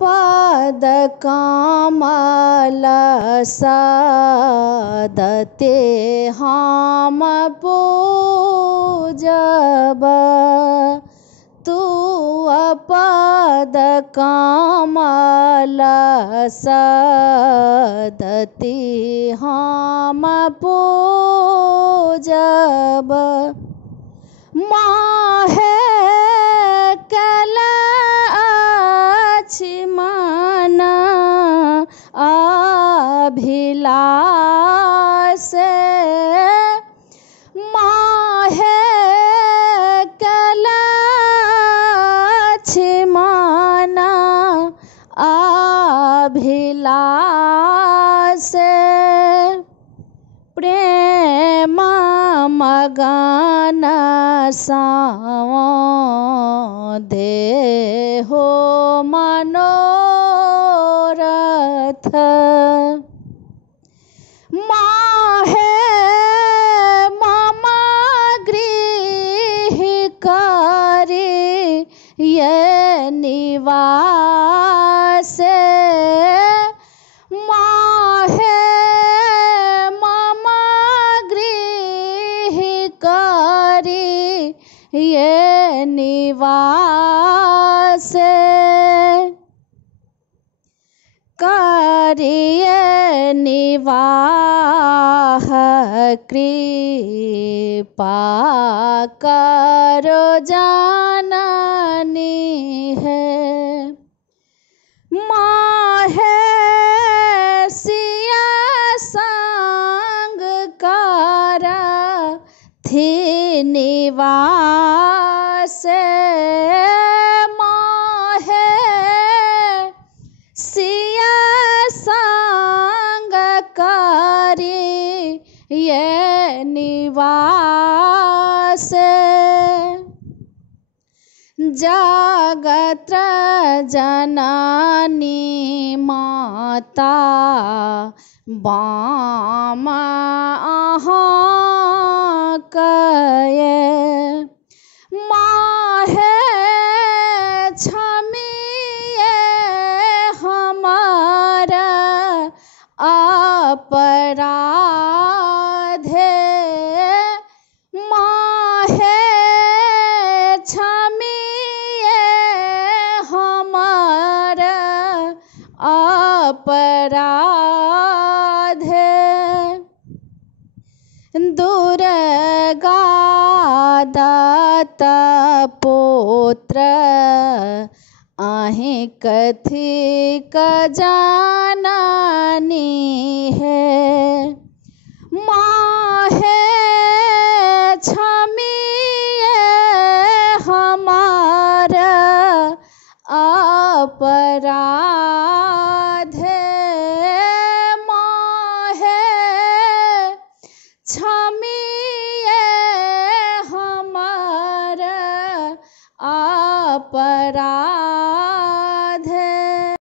पद कमल सदते हम पूजब। तू पद कमल सदते हम पूजब। माहे मन अभिलाष माहे मन अभिलाष प्रेम मगन देहो मनोरथ। माहे मम गृह करी ये निवास। माहे मम गृह करी ये निवास। करिए निवाह कृपा करो जाननी है। माहे सिया संग कर थी निवास। माहे सिया संग करी ये निवास। जगत जननी माता बाम अहाँ कये। माहे क्षमिए हमार अपराधे। माहे क्षमिए हमार अपराधे। दुर्गा दत्त पुत्र आहे कथिक जाननी है। माहे क्षमिए हमार अपराधे। माहे क्षमिए हमार अपराध।